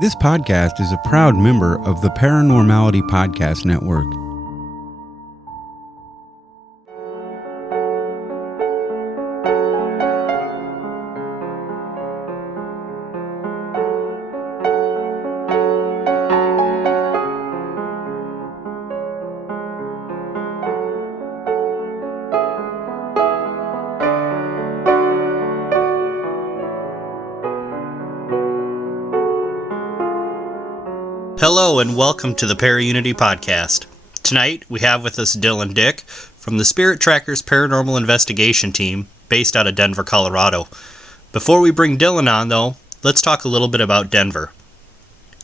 This podcast is a proud member of the Paranormality Podcast Network. Hello and welcome to the ParaUnity podcast. Tonight we have with us Dillion Dick from the Spirit Trackers Paranormal Investigation Team based out of Denver, Colorado. Before we bring Dillion on though, let's talk a little bit about Denver.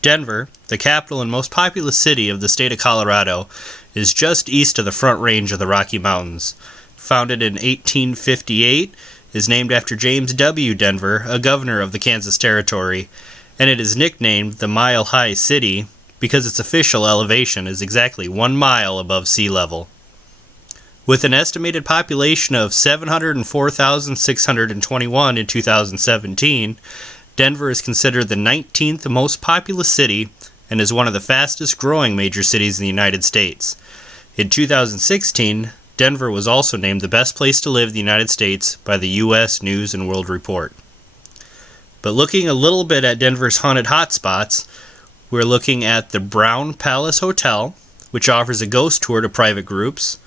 Denver, the capital and most populous city of the state of Colorado, is just east of the Front Range of the Rocky Mountains. Founded in 1858, is named after James W. Denver, a governor of the Kansas Territory, and it is nicknamed the Mile High City because its official elevation is exactly 1 mile above sea level. With an estimated population of 704,621 in 2017, Denver is considered the 19th most populous city and is one of the fastest growing major cities in the United States. In 2016, Denver was also named the best place to live in the United States by the U.S. News and World Report. But looking a little bit at Denver's haunted hotspots, we're looking at the Brown Palace Hotel, which offers a ghost tour to private groups,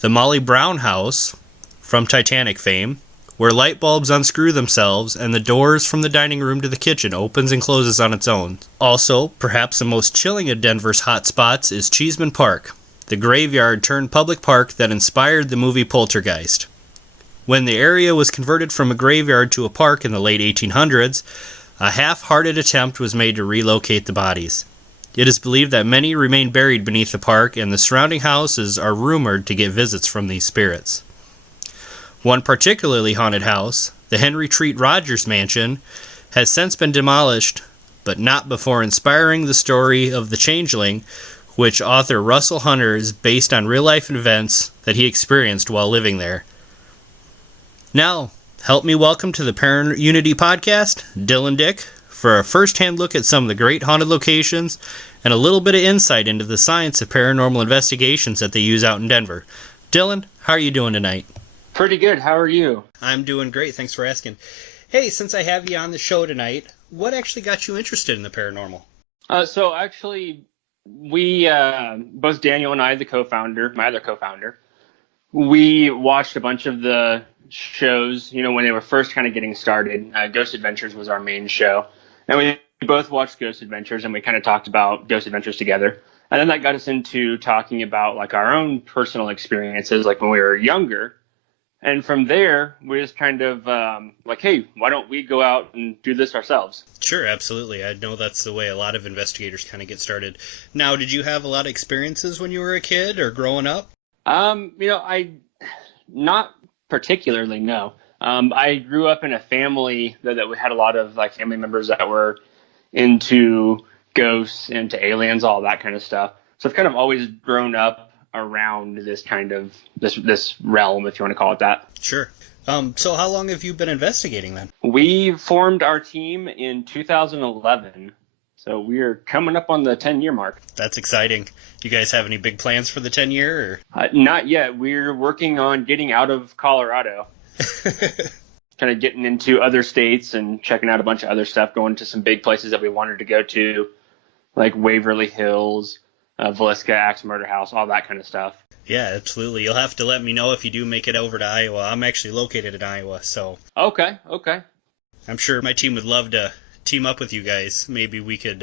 the Molly Brown House, from Titanic fame, where light bulbs unscrew themselves and the doors from the dining room to the kitchen opens and closes on its own. Also, perhaps the most chilling of Denver's hotspots is Cheeseman Park, the graveyard turned public park that inspired the movie Poltergeist. When the area was converted from a graveyard to a park in the late 1800s, a half-hearted attempt was made to relocate the bodies. It is believed that many remain buried beneath the park, and the surrounding houses are rumored to get visits from these spirits. One particularly haunted house, the Henry Treat Rogers Mansion, has since been demolished, but not before inspiring the story of the Changeling, which author Russell Hunter is based on real-life events that he experienced while living there. Now, help me welcome to the ParaUnity podcast, Dillion Dick, for a first-hand look at some of the great haunted locations and a little bit of insight into the science of paranormal investigations that they use out in Denver. Dillion, how are you doing tonight? Pretty good. How are you? I'm doing great. Thanks for asking. Hey, since I have you on the show tonight, what actually got you interested in the paranormal? We, both Daniel and I, my other co-founder, we watched a bunch of the shows, when they were first kind of getting started. Ghost Adventures was our main show. And we both watched Ghost Adventures, and we kind of talked about Ghost Adventures together. And then that got us into talking about like our own personal experiences, like when we were younger. And from there, we just kind of hey, why don't we go out and do this ourselves? Sure, absolutely. I know that's the way a lot of investigators kind of get started. Now, did you have a lot of experiences when you were a kid or growing up? Not particularly, no. I grew up in a family that we had a lot of like family members that were into ghosts, into aliens, all that kind of stuff. So I've kind of always grown up around this kind of this realm, if you want to call it that. Sure. So how long have you been investigating then? We formed our team in 2011. So we're coming up on the 10-year mark. That's exciting. You guys have any big plans for the 10-year? Not yet. We're working on getting out of Colorado. Kind of getting into other states and checking out a bunch of other stuff, going to some big places that we wanted to go to, like Waverly Hills, Villisca, Axe Murder House, all that kind of stuff. Yeah, absolutely. You'll have to let me know if you do make it over to Iowa. I'm actually located in Iowa, so... Okay. I'm sure my team would love to team up with you guys. Maybe we could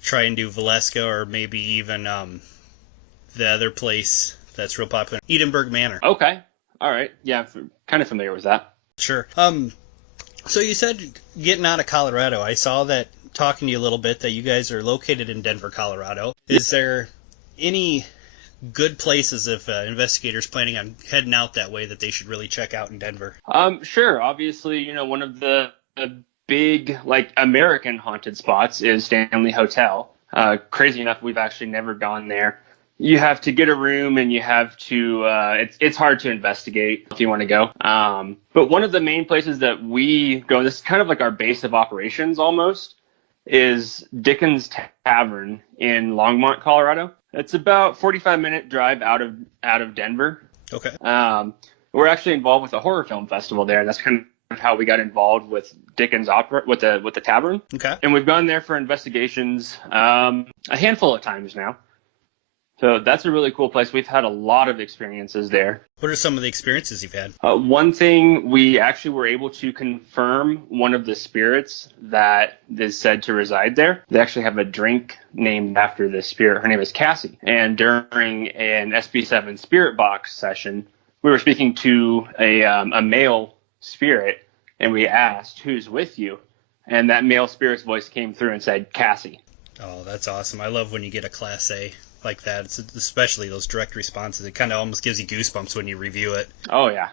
try and do Villisca, or maybe even the other place that's real popular, Edinburgh Manor. Okay. All right. Yeah, kind of familiar with that. Sure. So you said getting out of Colorado. I saw that talking to you a little bit that you guys are located in Denver, Colorado. Is there any good places if investigators planning on heading out that way that they should really check out in Denver? Sure. Obviously, one of the big American haunted spots is Stanley Hotel. Crazy enough, we've actually never gone there. You have to get a room, and you have to it's hard to investigate if you want to go. But one of the main places that we go, this is kind of like our base of operations almost, is Dickens Tavern in Longmont, Colorado. It's about 45-minute drive out of Denver. Okay. We're actually involved with a horror film festival there, and that's kind of how we got involved with Dickens Opera with the tavern. Okay. And we've gone there for investigations a handful of times now. So that's a really cool place. We've had a lot of experiences there. What are some of the experiences you've had? One thing, we actually were able to confirm one of the spirits that is said to reside there. They actually have a drink named after this spirit. Her name is Cassie. And during an SB7 spirit box session, we were speaking to a male spirit, and we asked, "Who's with you?" And that male spirit's voice came through and said, "Cassie." Oh, that's awesome. I love when you get a Class A like that. It's especially those direct responses. It kind of almost gives you goosebumps when you review it. Oh yeah.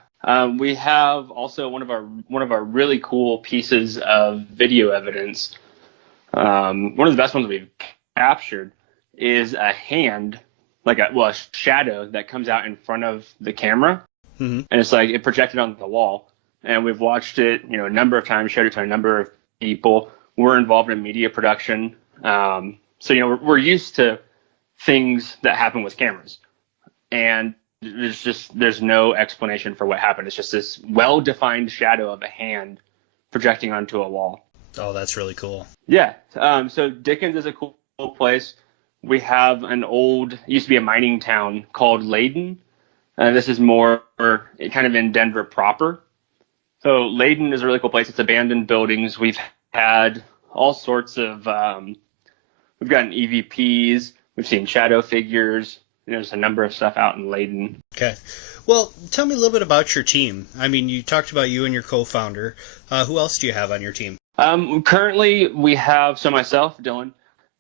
We have also one of our really cool pieces of video evidence. One of the best ones we've captured is a hand, like a shadow that comes out in front of the camera, and it's like it projected on the wall. And we've watched it, a number of times, showed it to a number of people. We're involved in media production, so we're used to things that happen with cameras, and there's no explanation for what happened. It's just this well-defined shadow of a hand projecting onto a wall. Oh, that's really cool. Yeah. So Dickens is a cool place. We have it used to be a mining town called Layden. This is more kind of in Denver proper. So Layden is a really cool place. It's abandoned buildings. We've had all sorts of, we've gotten EVPs. We've seen shadow figures. There's a number of stuff out in Layden. Okay. Well, tell me a little bit about your team. I mean, you talked about you and your co-founder. Who else do you have on your team? Currently, we have myself, Dillion,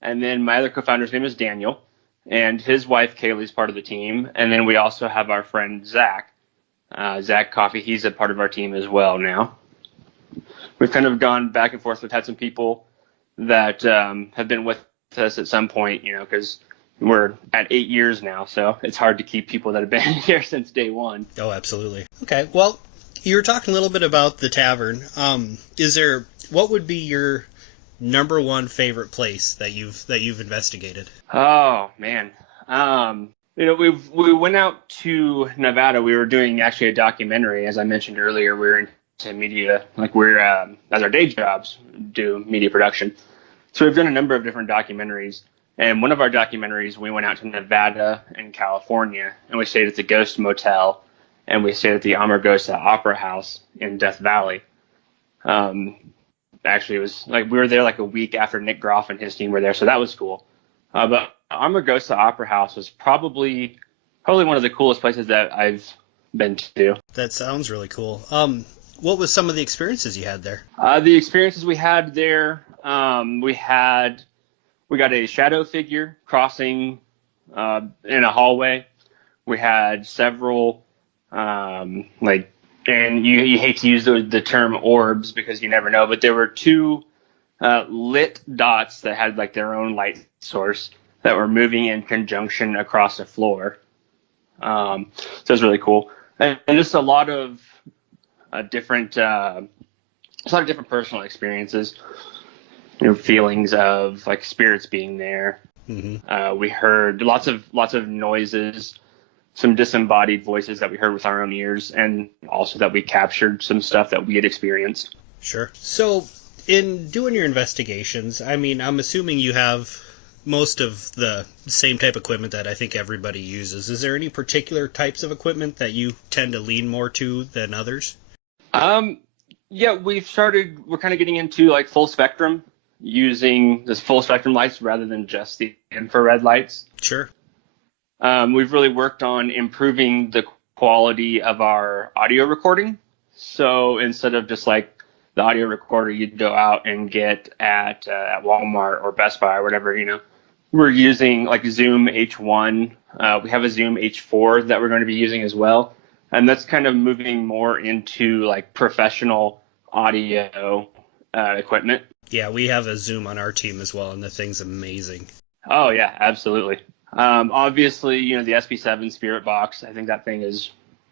and then my other co-founder's name is Daniel, and his wife, Kaylee's part of the team. And then we also have our friend, Zach. Zach Coffey, he's a part of our team as well now. We've kind of gone back and forth. We've had some people that have been with us at some point, because we're at 8 years now, so it's hard to keep people that have been here since day one. Oh, absolutely. Okay, well, you were talking a little bit about the tavern. What would be your number one favorite place that you've investigated? Oh man, we went out to Nevada. We were doing actually a documentary, as I mentioned earlier. We were into media, like we're as our day jobs do media production. So we've done a number of different documentaries. And one of our documentaries, we went out to Nevada and California, and we stayed at the Ghost Motel, and we stayed at the Amargosa Opera House in Death Valley. Actually, it was like we were there like a week after Nick Groff and his team were there, so that was cool. But Amargosa Opera House was probably one of the coolest places that I've been to. That sounds really cool. What was some of the experiences you had there? The experiences we had there, we got a shadow figure crossing in a hallway. We had several, and you hate to use the term orbs because you never know, but there were two lit dots that had like their own light source that were moving in conjunction across the floor. So it was really cool. And just a lot of different personal experiences. Feelings of like spirits being there. Mm-hmm. We heard lots of noises, some disembodied voices that we heard with our own ears, and also that we captured some stuff that we had experienced. Sure. So in doing your investigations, I mean, I'm assuming you have most of the same type of equipment that I think everybody uses. Is there any particular types of equipment that you tend to lean more to than others? Yeah, we're kind of getting into like full spectrum, using this full spectrum lights rather than just the infrared lights. Sure. We've really worked on improving the quality of our audio recording. So instead of just like the audio recorder you'd go out and get at Walmart or Best Buy or whatever, we're using like Zoom H1. We have a Zoom H4 that we're going to be using as well. And that's kind of moving more into like professional audio equipment. Yeah, we have a Zoom on our team as well, and the thing's amazing. Oh yeah, absolutely. Obviously, the SB7 Spirit Box. I think that thing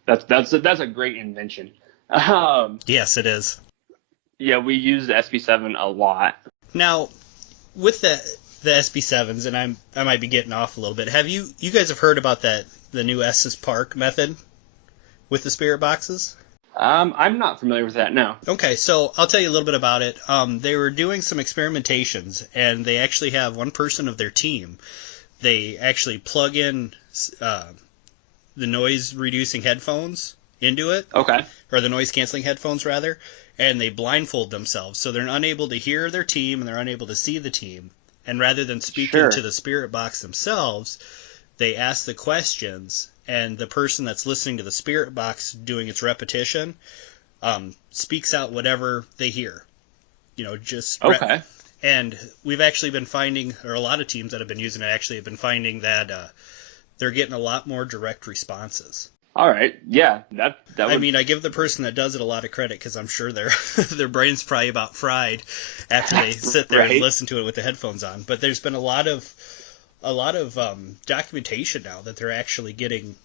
that's a great invention. Yes, it is. Yeah, we use the SB7 a lot. Now, with the SB7s, and I might be getting off a little bit. Have you guys have heard about the new Estes Park method with the spirit boxes? I'm not familiar with that, no. Okay, so I'll tell you a little bit about it. They were doing some experimentations, and they actually have one person of their team. They actually plug in the noise-reducing headphones into it. Okay. Or the noise-canceling headphones, rather, and they blindfold themselves. So they're unable to hear their team, and they're unable to see the team. And rather than speaking to the spirit box themselves, they ask the questions, and the person that's listening to the spirit box doing its repetition speaks out whatever they hear. Okay. And we've actually been finding, or a lot of teams that have been using it actually have been finding that they're getting a lot more direct responses. All right. Yeah. That would... I mean, I give the person that does it a lot of credit because I'm sure their brain's probably about fried after they sit there and listen to it with the headphones on. But there's been a lot of documentation now that they're actually getting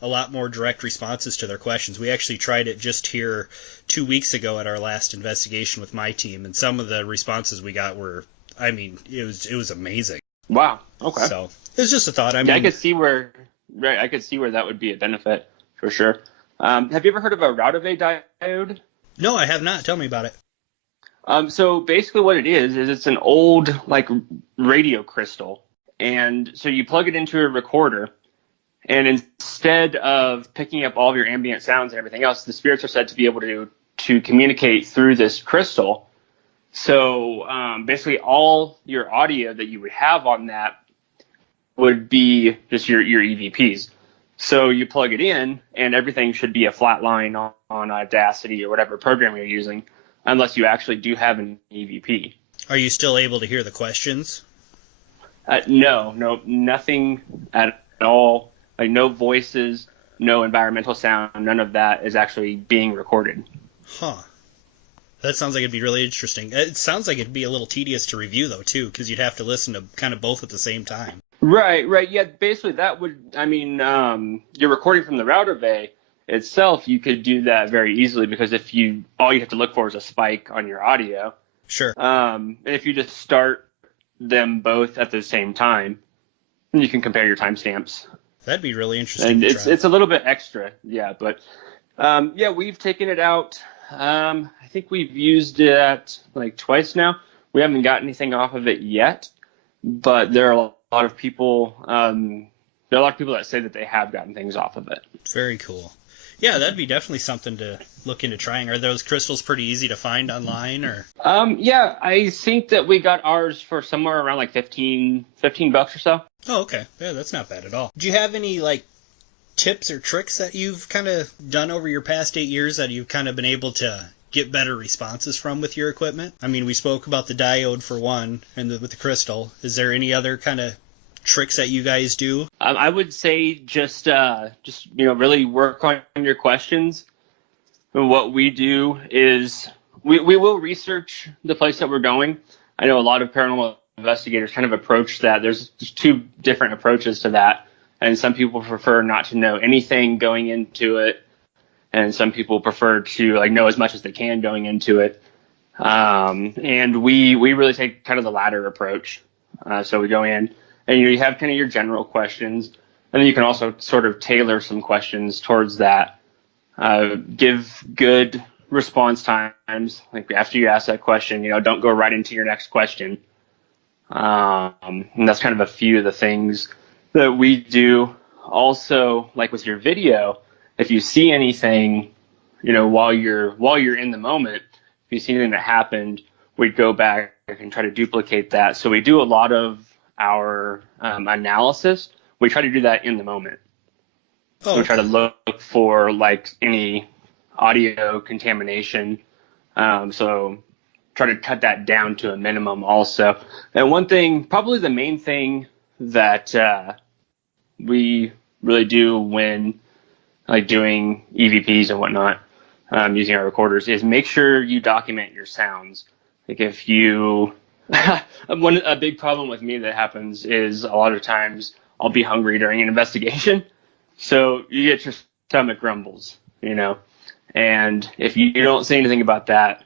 a lot more direct responses to their questions. We actually tried it just here 2 weeks ago at our last investigation with my team, and some of the responses we got were, I mean, it was amazing. Wow. Okay. So it's just a thought. I I could see where that would be a benefit for sure. Have you ever heard of a Routavay diode? No, I have not. Tell me about it. So basically what it is it's an old radio crystal. And so you plug it into a recorder, and instead of picking up all of your ambient sounds and everything else, the spirits are said to be able to communicate through this crystal. So basically all your audio that you would have on that would be just your EVPs. So you plug it in, and everything should be a flat line on Audacity or whatever program you're using, unless you actually do have an EVP. Are you still able to hear the questions? No, nothing at all. No voices, no environmental sound, none of that is actually being recorded. Huh. That sounds like it'd be really interesting. It sounds like it'd be a little tedious to review, though, too, because you'd have to listen to kind of both at the same time. Right. Yeah, basically that would, you're recording from the Routavay itself, you could do that very easily because all you have to look for is a spike on your audio. Sure. And if you just start them both at the same time, you can compare your timestamps. That'd be really interesting. And it's a little bit extra, yeah. But we've taken it out. I think we've used it twice now. We haven't got anything off of it yet, but there are a lot of people. There are a lot of people that say that they have gotten things off of it. Very cool. Yeah, that'd be definitely something to look into trying. Are those crystals pretty easy to find online, or? Yeah, I think that we got ours for somewhere around $15 or so. Oh, okay. Yeah, that's not bad at all. Do you have any tips or tricks that you've kind of done over your past 8 years that you've kind of been able to get better responses from with your equipment? I mean, we spoke about the diode for one, and with the crystal. Is there any other kind of tricks that you guys do? I would say just really work on your questions. And what we do is we will research the place that we're going. I know a lot of paranormal investigators kind of approach that. There's two different approaches to that, and some people prefer not to know anything going into it, and some people prefer to know as much as they can going into it. And we really take kind of the latter approach. So we go in, and you have kind of your general questions, and then you can also sort of tailor some questions towards that. Give good response times. After you ask that question, don't go right into your next question. And that's kind of a few of the things that we do. Also, with your video, if you see anything, while you're in the moment, if you see anything that happened, we'd go back and try to duplicate that. So we do a lot of our analysis. We try to do that in the moment. Oh, we try to look for any audio contamination. So try to cut that down to a minimum also. And one thing, probably the main thing that we really do when doing EVPs and whatnot, using our recorders, is make sure you document your sounds. If you a big problem with me that happens is a lot of times I'll be hungry during an investigation, so you get your stomach grumbles, and if you don't say anything about that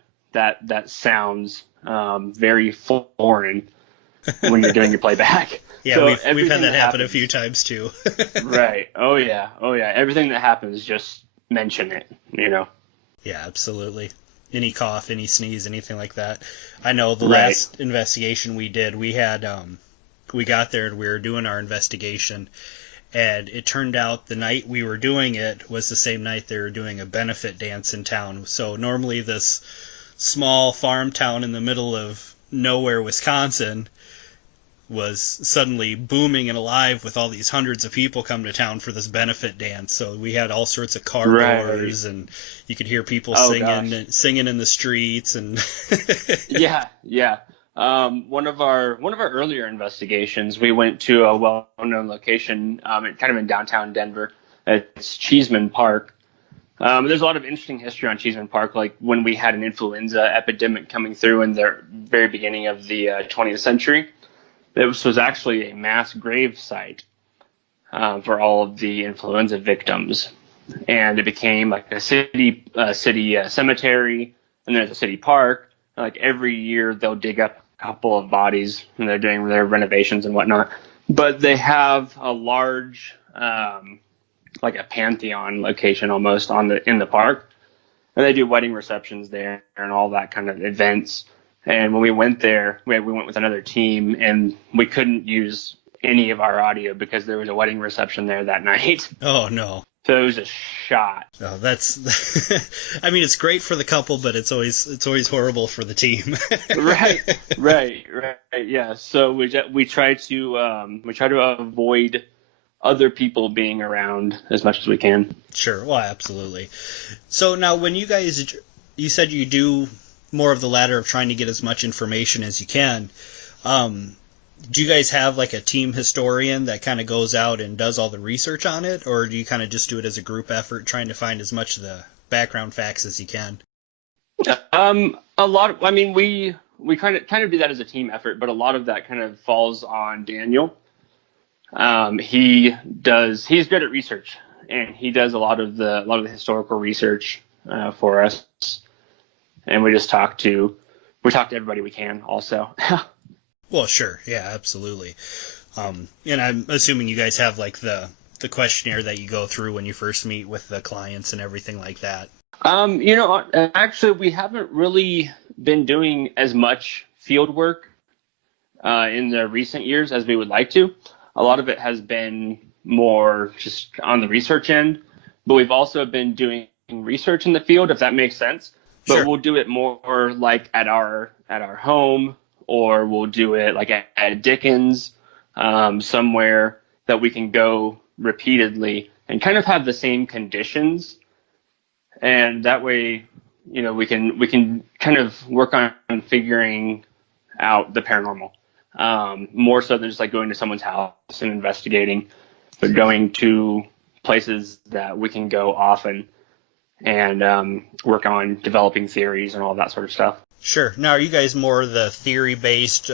sounds very foreign. when you're doing your playback. Yeah, So we've had everything that happen a happens- few times too. Right. Oh yeah. Everything that happens, just mention it. Yeah, absolutely. Any cough, any sneeze, anything like that. I know the Right. last investigation we did, we had we got there and we were doing our investigation, and it turned out the night we were doing it was the same night they were doing a benefit dance in town. So normally this small farm town in the middle of nowhere, Wisconsin, was suddenly booming and alive with all these hundreds of people come to town for this benefit dance. So we had all sorts of car doors, and you could hear people singing in the streets, and Yeah. One of our earlier investigations, we went to a well-known location, kind of in downtown Denver. It's Cheeseman Park. There's a lot of interesting history on Cheeseman Park, like when we had an influenza epidemic coming through in the very beginning of the 20th century. This was actually a mass grave site for all of the influenza victims, and it became like a city cemetery, and there's a city park. Like every year, they'll dig up a couple of bodies, and they're doing their renovations and whatnot. But they have a large, like a pantheon location almost in the park, and they do wedding receptions there and all that kind of events. And when we went there, we went with another team, and we couldn't use any of our audio because there was a wedding reception there that night. oh no. So it was a shot. Oh, that's. I mean, it's great for the couple, but it's always horrible for the team. Right. Yeah. So we try to avoid other people being around as much as we can. Sure. Well, absolutely. So now, when you said you do more of the latter of trying to get as much information as you can. Do you guys have like a team historian that kind of goes out and does all the research on it, or do you kind of just do it as a group effort, trying to find as much of the background facts as you can? A lot of, I mean, we kind of do that as a team effort, but a lot of that kind of falls on Daniel. He's good at research, and he does a lot of the historical research for us. And we talk to everybody we can also. Well, sure. Yeah, absolutely. And I'm assuming you guys have like the questionnaire that you go through when you first meet with the clients and everything like that. Actually, we haven't really been doing as much field work in the recent years as we would like to. A lot of it has been more just on the research end, but we've also been doing research in the field, if that makes sense. But Sure. We'll do it more like at our home, or we'll do it like at Dickens, somewhere that we can go repeatedly and kind of have the same conditions. And that way, we can kind of work on figuring out the paranormal, more so than just like going to someone's house and investigating, but going to places that we can go often and work on developing theories and all that sort of stuff. Sure. Now, are you guys more the theory-based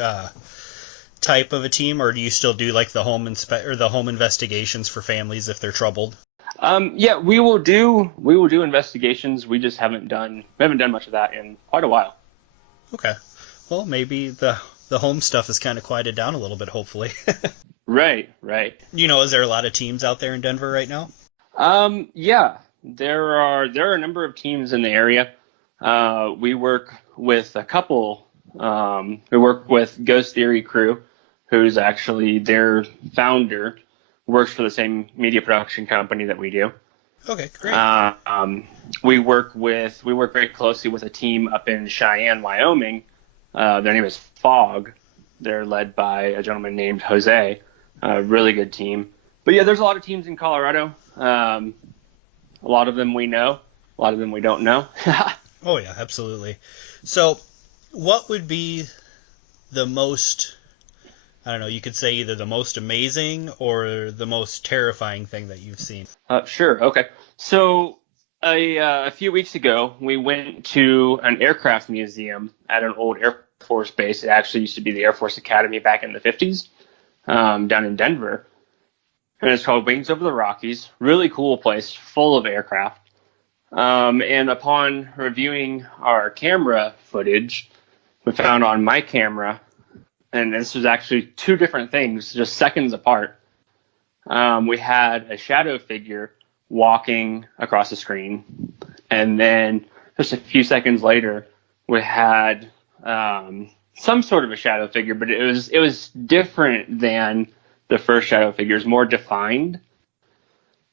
type of a team, or do you still do like the home investigations for families if they're troubled? Yeah, we will do investigations. We just haven't done much of that in quite a while. Okay. Well, maybe the home stuff is kind of quieted down a little bit, hopefully. Right. Is there a lot of teams out there in Denver right now? Yeah, there are a number of teams in the area. We work with a couple. We work with Ghost Theory Crew, who's actually their founder, works for the same media production company that we do. Okay, great. We work very closely with a team up in Cheyenne, Wyoming. Their name is Fog. They're led by a gentleman named Jose. A really good team. But yeah, there's a lot of teams in Colorado. A lot of them we know. A lot of them we don't know. Oh yeah, absolutely. So, what would be the most, I don't know, you could say either the most amazing or the most terrifying thing that you've seen? Sure. Okay. So a few weeks ago, we went to an aircraft museum at an old Air Force base. It actually used to be the Air Force Academy back in the 50s, down in Denver. And it's called Wings Over the Rockies. Really cool place, full of aircraft. And upon reviewing our camera footage, we found on my camera and this was actually two different things, just seconds apart. We had a shadow figure walking across the screen, and then just a few seconds later, we had some sort of a shadow figure, but it was different than the first shadow figure. It was more defined,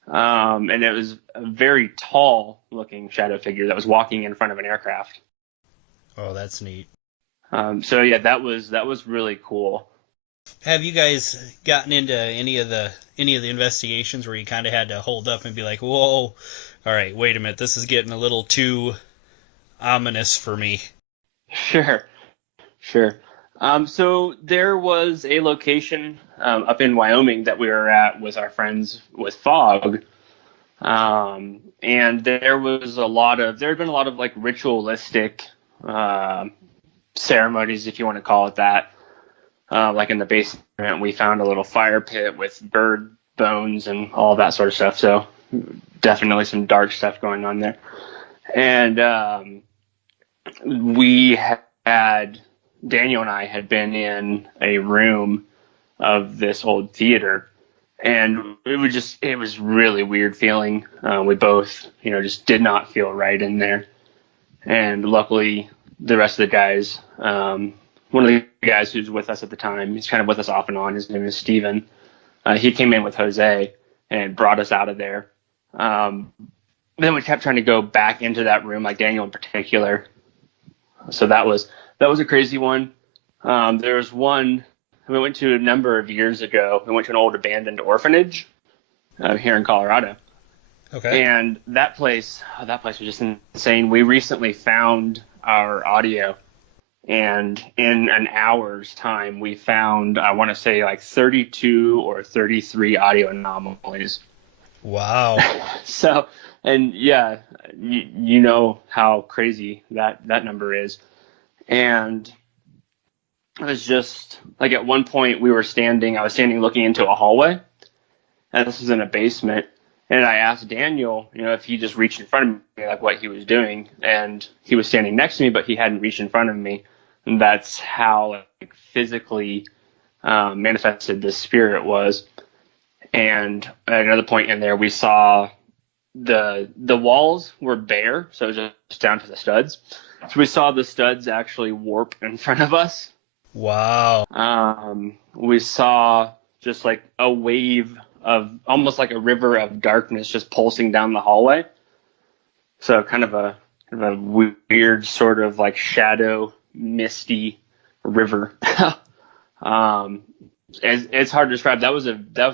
and it was a very tall looking shadow figure that was walking in front of an aircraft. Oh, that's neat. So yeah, that was really cool. Have you guys gotten into any of the investigations where you kind of had to hold up and be like, "Whoa, all right, wait a minute, this is getting a little too ominous for me"? Sure. So there was a location up in Wyoming that we were at with our friends with fog, and there had been a lot of like ritualistic ceremonies, if you want to call it that. Like in the basement, we found a little fire pit with bird bones and all that sort of stuff. So definitely some dark stuff going on there. And Daniel and I had been in a room of this old theater, and it was really weird feeling. We both, just did not feel right in there. And luckily, the rest of the guys, one of the guys who's with us at the time, he's kind of with us off and on. His name is Steven. He came in with Jose and brought us out of there. Then we kept trying to go back into that room, like Daniel in particular. So that was a crazy one. There was one we went to a number of years ago. We went to an old abandoned orphanage here in Colorado. Okay. And that place was just insane. We recently found our audio. And in an hour's time, we found, I want to say, like 32 or 33 audio anomalies. Wow. So, and yeah, you know how crazy that number is. And it was just, like at one point I was standing looking into a hallway, and this was in a basement. And I asked Daniel, if he just reached in front of me, like what he was doing. And he was standing next to me, but he hadn't reached in front of me. And that's how physically manifested this spirit was. And at another point in there, we saw the walls were bare, so it was just down to the studs. So we saw the studs actually warp in front of us. Wow. We saw just like a wave of almost like a river of darkness just pulsing down the hallway. So kind of a weird sort of like shadow, misty river. It's hard to describe. That was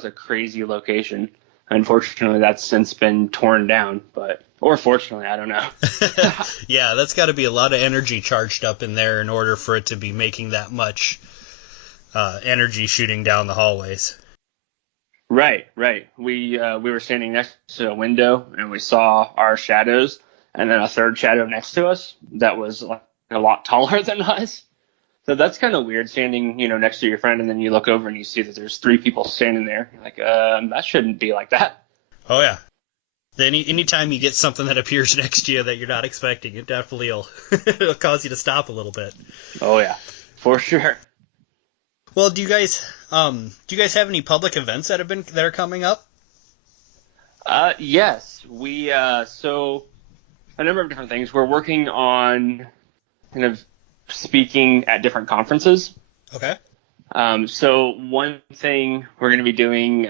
a crazy location. Unfortunately, that's since been torn down, or fortunately, I don't know. Yeah, that's got to be a lot of energy charged up in there in order for it to be making that much energy shooting down the hallways. Right. We were standing next to a window, and we saw our shadows, and then a third shadow next to us that was like a lot taller than us. So that's kind of weird, standing, next to your friend, and then you look over and you see that there's three people standing there. You're like, that shouldn't be like that. Oh yeah. Anytime you get something that appears next to you that you're not expecting, it definitely it'll cause you to stop a little bit. Oh yeah, for sure. Well, do you guys have any public events that are coming up? Yes, we so a number of different things. We're working on kind of speaking at different conferences. Okay. So one thing we're going to be doing,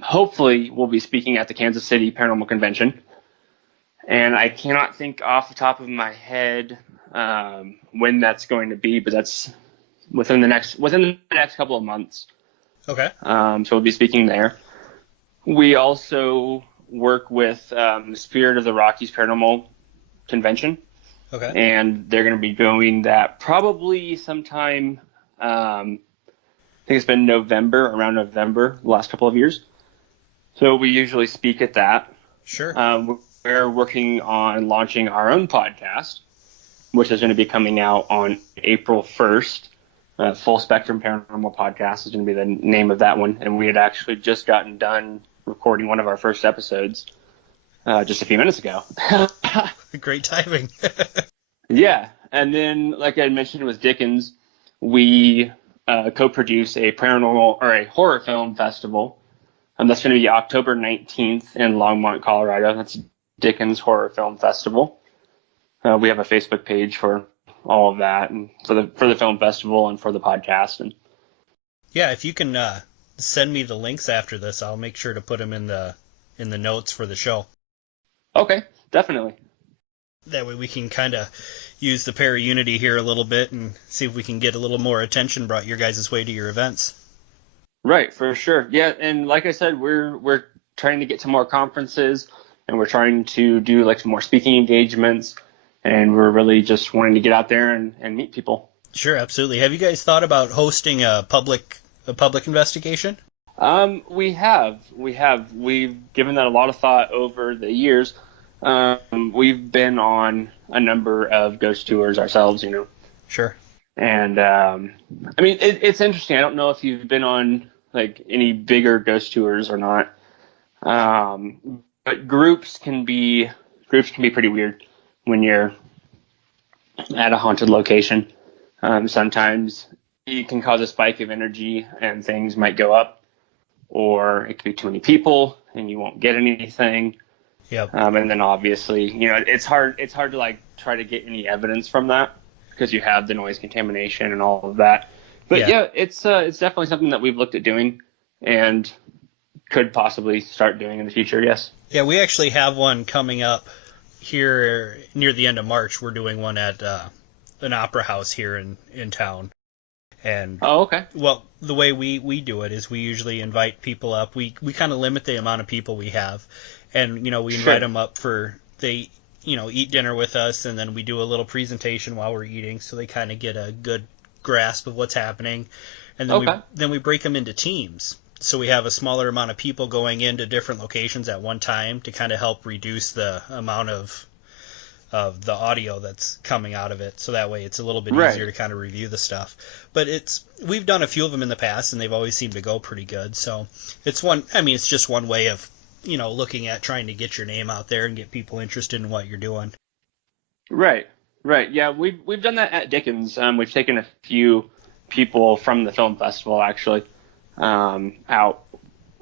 hopefully we'll be speaking at the Kansas City Paranormal Convention. And I cannot think off the top of my head when that's going to be, but that's within the next couple of months. Okay. So we'll be speaking there. We also work with the Spirit of the Rockies Paranormal Convention. Okay. And they're going to be doing that probably sometime, I think it's been around November, the last couple of years. So we usually speak at that. Sure. We're working on launching our own podcast, which is going to be coming out on April 1st. Full Spectrum Paranormal Podcast is going to be the name of that one. And we had actually just gotten done recording one of our first episodes just a few minutes ago. Great timing. Yeah. And then, like I mentioned with Dickens, we co-produce a paranormal or a horror film festival. That's going to be October 19th in Longmont, Colorado. That's Dickens Horror Film Festival. We have a Facebook page for all of that, and for the film festival and for the podcast. And yeah, if you can send me the links after this, I'll make sure to put them in the notes for the show. Okay, definitely. That way we can kind of use the ParaUnity here a little bit and see if we can get a little more attention brought your guys' way to your events. Right, for sure. Yeah, and like I said, we're trying to get to more conferences, and we're trying to do like some more speaking engagements, and we're really just wanting to get out there and meet people. Sure, absolutely. Have you guys thought about hosting a public investigation? We have. We've given that a lot of thought over the years. We've been on a number of ghost tours ourselves, Sure. And I mean, it's interesting. I don't know if you've been on like any bigger ghost tours or not, but groups can be pretty weird when you're at a haunted location. Sometimes it can cause a spike of energy and things might go up, or it could be too many people and you won't get anything. Yep. And then obviously, it's hard to like try to get any evidence from that because you have the noise contamination and all of that. But yeah, it's definitely something that we've looked at doing and could possibly start doing in the future. Yes. Yeah, we actually have one coming up here near the end of March. We're doing one at an opera house here in town. And okay. Well, the way we do it is we usually invite people up. We kind of limit the amount of people we have, and we invite them up they eat dinner with us, and then we do a little presentation while we're eating, so they kind of get a good grasp of what's happening, and then we break them into teams. So we have a smaller amount of people going into different locations at one time to kind of help reduce the amount of the audio that's coming out of it, so that way it's a little bit easier to kind of review the stuff. But we've done a few of them in the past, and they've always seemed to go pretty good. So it's just one way of looking at trying to get your name out there and get people interested in what you're doing. Right. Yeah, we've done that at Dickens. We've taken a few people from the film festival actually out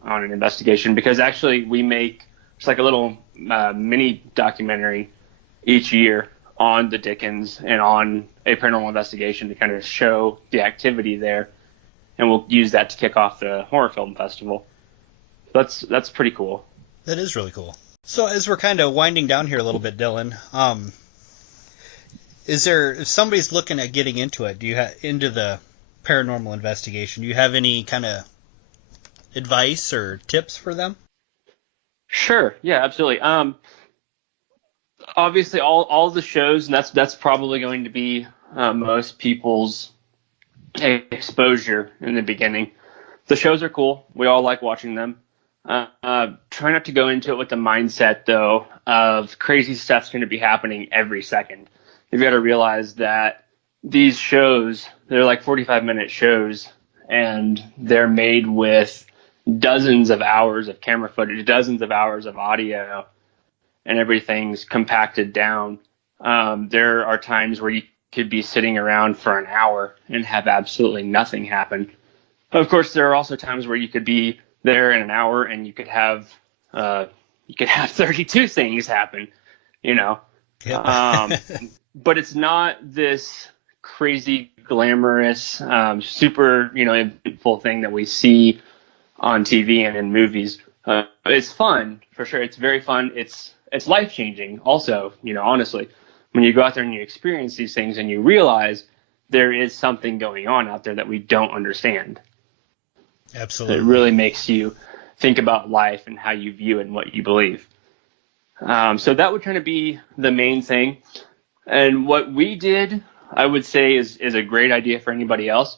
on an investigation, because actually we make just like a little mini documentary each year on the Dickens and on a paranormal investigation to kind of show the activity there, and we'll use that to kick off the horror film festival. That's pretty cool. That is really cool. So as we're kind of winding down here a little bit, Dylan, if somebody's looking at getting into it, into the paranormal investigation, do you have any kind of advice or tips for them? Sure. Yeah, absolutely. Obviously, all the shows, and that's probably going to be most people's exposure in the beginning. The shows are cool. We all like watching them. Try not to go into it with the mindset, though, of crazy stuff's going to be happening every second. You've got to realize that these shows, they're like 45-minute shows, and they're made with dozens of hours of camera footage, dozens of hours of audio, and everything's compacted down. There are times where you could be sitting around for an hour and have absolutely nothing happen. Of course, there are also times where you could be there in an hour and you could have 32 things happen, Yep. But it's not this crazy, glamorous, super, eventful thing that we see on TV and in movies. It's fun, for sure. It's very fun. It's life-changing also, honestly. When you go out there and you experience these things and you realize there is something going on out there that we don't understand. Absolutely. It really makes you think about life and how you view it and what you believe. So that would kind of be the main thing. And what we did, I would say, is a great idea for anybody else,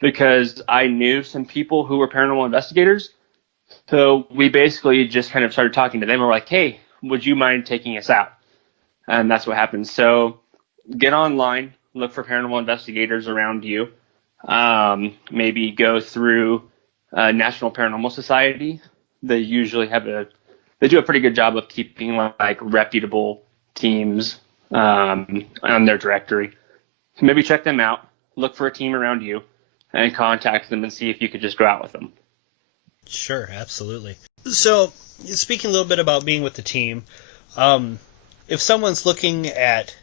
because I knew some people who were paranormal investigators. So we basically just kind of started talking to them. We're like, hey, would you mind taking us out? And that's what happened. So get online, look for paranormal investigators around you. Maybe go through National Paranormal Society. They usually they do a pretty good job of keeping like reputable teams on their directory. So maybe check them out. Look for a team around you. and contact them and see if you could just go out with them. Sure, absolutely. So, speaking a little bit about being with the team, if someone's looking at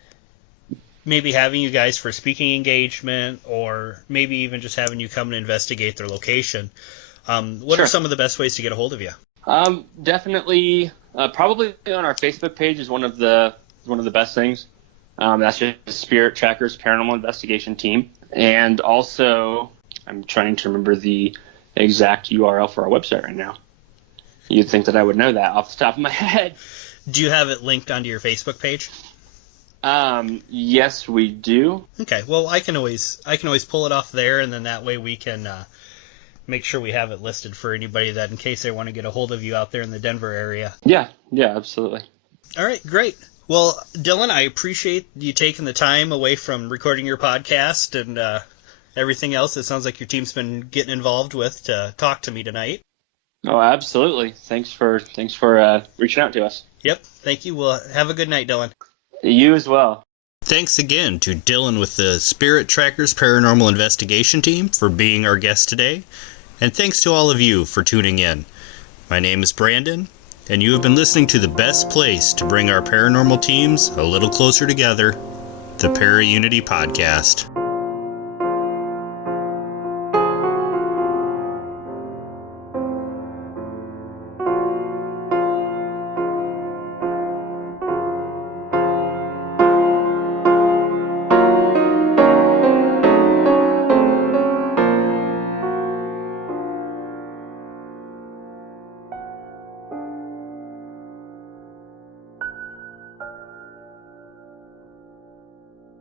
maybe having you guys for speaking engagement, or maybe even just having you come and investigate their location, what are some of the best ways to get a hold of you? Definitely, probably on our Facebook page is one of the best things. That's just Spirit Trackers Paranormal Investigation Team. And also, I'm trying to remember the exact URL for our website right now. You'd think that I would know that off the top of my head. Do you have it linked onto your Facebook page? Yes, we do. Okay, well, I can always pull it off there, and then that way we can make sure we have it listed for anybody that in case they want to get a hold of you out there in the Denver area. Yeah, absolutely. All right, great. Well, Dylan, I appreciate you taking the time away from recording your podcast and everything else. It sounds like your team's been getting involved with to talk to me tonight. Oh, absolutely. Thanks for reaching out to us. Yep, thank you. Well, have a good night, Dylan. You as well. Thanks again to Dylan with the Spirit Trackers Paranormal Investigation Team for being our guest today. And thanks to all of you for tuning in. My name is Brandon, and you have been listening to the best place to bring our paranormal teams a little closer together, the ParaUnity Podcast.